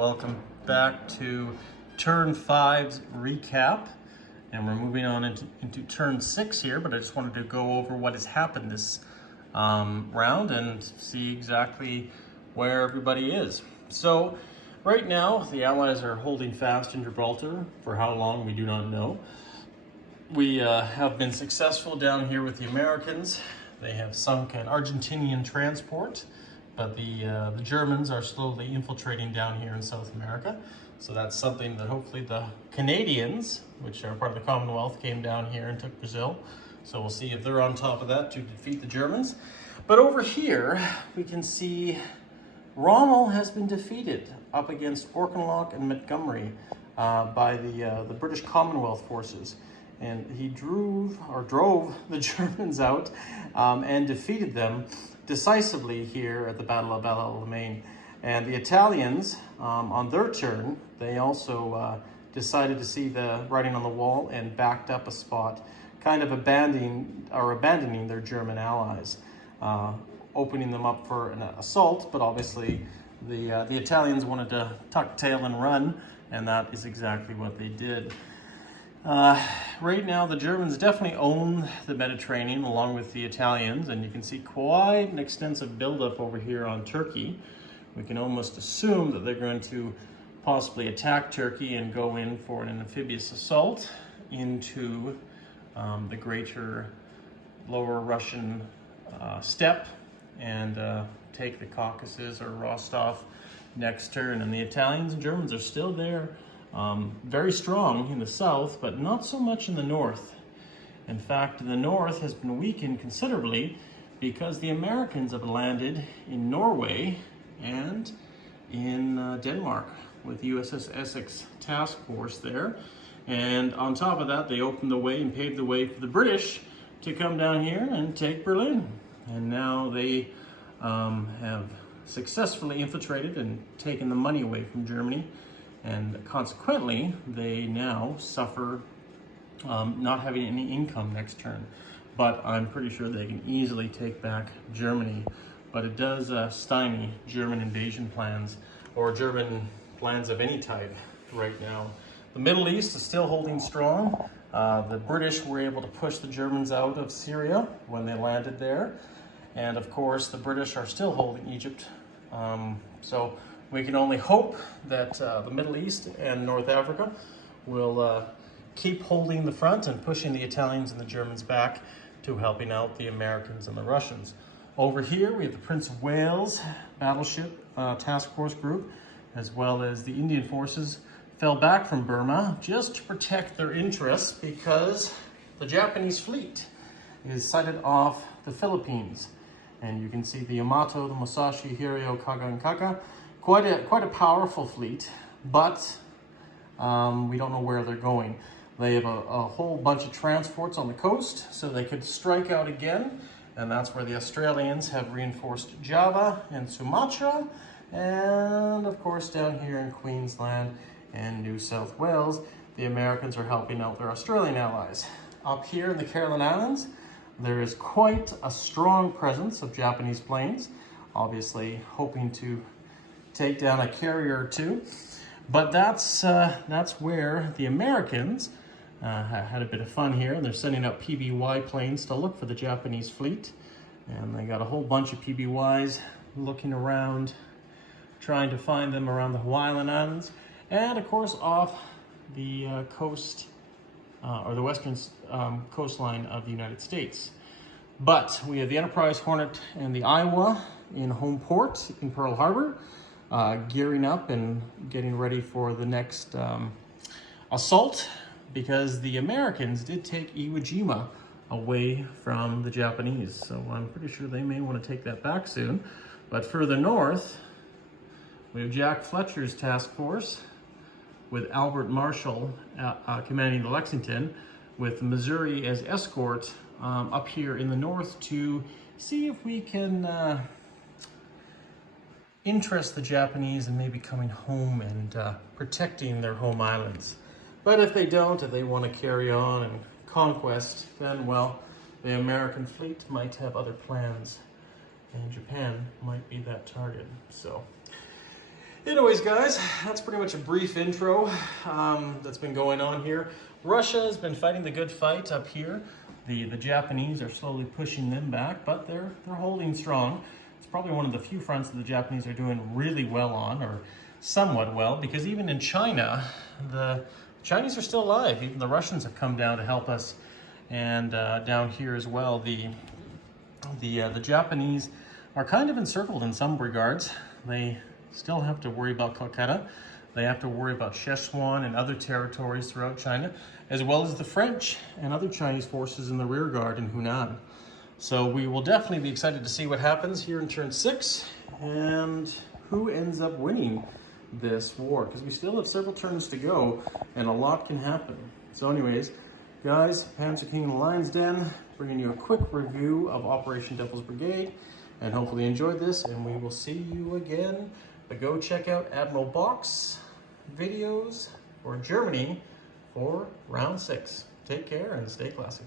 welcome back to Turn 5's recap. And we're moving on into Turn 6 here, but I just wanted to go over what has happened this round and see exactly where everybody is. So right now, the Allies are holding fast in Gibraltar. For how long, we do not know. We have been successful down here with the Americans. They have sunk an Argentinian transport, but the Germans are slowly infiltrating down here in South America. So that's something that hopefully the Canadians, which are part of the Commonwealth, came down here and took Brazil. So we'll see if they're on top of that to defeat the Germans. But over here, we can see Rommel has been defeated up against Auchinleck and Montgomery by the British Commonwealth forces. And he drove the Germans out and defeated them decisively here at the Battle of El Alamein. And the Italians, on their turn, they also decided to see the writing on the wall and backed up a spot, kind of abandoning their German allies, opening them up for an assault. But obviously, the Italians wanted to tuck tail and run, and that is exactly what they did. Right now, the Germans definitely own the Mediterranean along with the Italians, and you can see quite an extensive buildup over here on Turkey. We can almost assume that they're going to possibly attack Turkey and go in for an amphibious assault into the greater lower Russian steppe and take the Caucasus or Rostov next turn. And the Italians and Germans are still there. Very strong in the south, but not so much in the north. In fact, the north has been weakened considerably because the Americans have landed in Norway and in Denmark with USS Essex task force there. And on top of that, they opened the way and paved the way for the British to come down here and take Berlin. And now they have successfully infiltrated and taken the money away from Germany. And consequently, they now suffer not having any income next turn. But I'm pretty sure they can easily take back Germany. But it does stymie German invasion plans, or German plans of any type right now. The Middle East is still holding strong. The British were able to push the Germans out of Syria when they landed there. And of course, the British are still holding Egypt. So we can only hope that the Middle East and North Africa will keep holding the front and pushing the Italians and the Germans back to helping out the Americans and the Russians. Over here, we have the Prince of Wales battleship task force group, as well as the Indian forces fell back from Burma just to protect their interests because the Japanese fleet is sighted off the Philippines. And you can see the Yamato, the Musashi, Hiryo, Kaga, and Kaka. Quite a powerful fleet, but we don't know where they're going. They have a whole bunch of transports on the coast, so they could strike out again, and that's where the Australians have reinforced Java and Sumatra, and of course down here in Queensland and New South Wales, the Americans are helping out their Australian allies. Up here in the Caroline Islands, there is quite a strong presence of Japanese planes, obviously hoping to take down a carrier or two. But that's where the Americans had a bit of fun here. They're sending up PBY planes to look for the Japanese fleet. And they got a whole bunch of PBYs looking around, trying to find them around the Hawaiian Islands. And of course off the coast, or the western coastline of the United States. But we have the Enterprise, Hornet, and the Iowa in home port in Pearl Harbor, gearing up and getting ready for the next assault, because the Americans did take Iwo Jima away from the Japanese. So I'm pretty sure they may want to take that back soon. But further north, we have Jack Fletcher's task force with Albert Marshall commanding the Lexington, with Missouri as escort up here in the north to see if we can interest the Japanese in maybe coming home and protecting their home islands. But if they don't, if they want to carry on and conquest, then, well, the American fleet might have other plans, and Japan might be that target. So Anyways, guys, that's pretty much a brief intro that's been going on here. Russia has been fighting the good fight up here. The Japanese are slowly pushing them back, but they're holding strong. It's probably one of the few fronts that the Japanese are doing really well on, or somewhat well, because even in China, the Chinese are still alive. Even the Russians have come down to help us, and down here as well, the Japanese are kind of encircled in some regards. They still have to worry about Calcutta. They have to worry about Szechuan and other territories throughout China, as well as the French and other Chinese forces in the rear guard in Hunan. So we will definitely be excited to see what happens here in turn 6 and who ends up winning this war, because we still have several turns to go and a lot can happen. So anyways, guys, Panzer King in the Lion's Den, bringing you a quick review of Operation Devil's Brigade, and hopefully you enjoyed this, and we will see you again. But go check out Admiral Bach's videos for Germany for round 6. Take care and stay classy.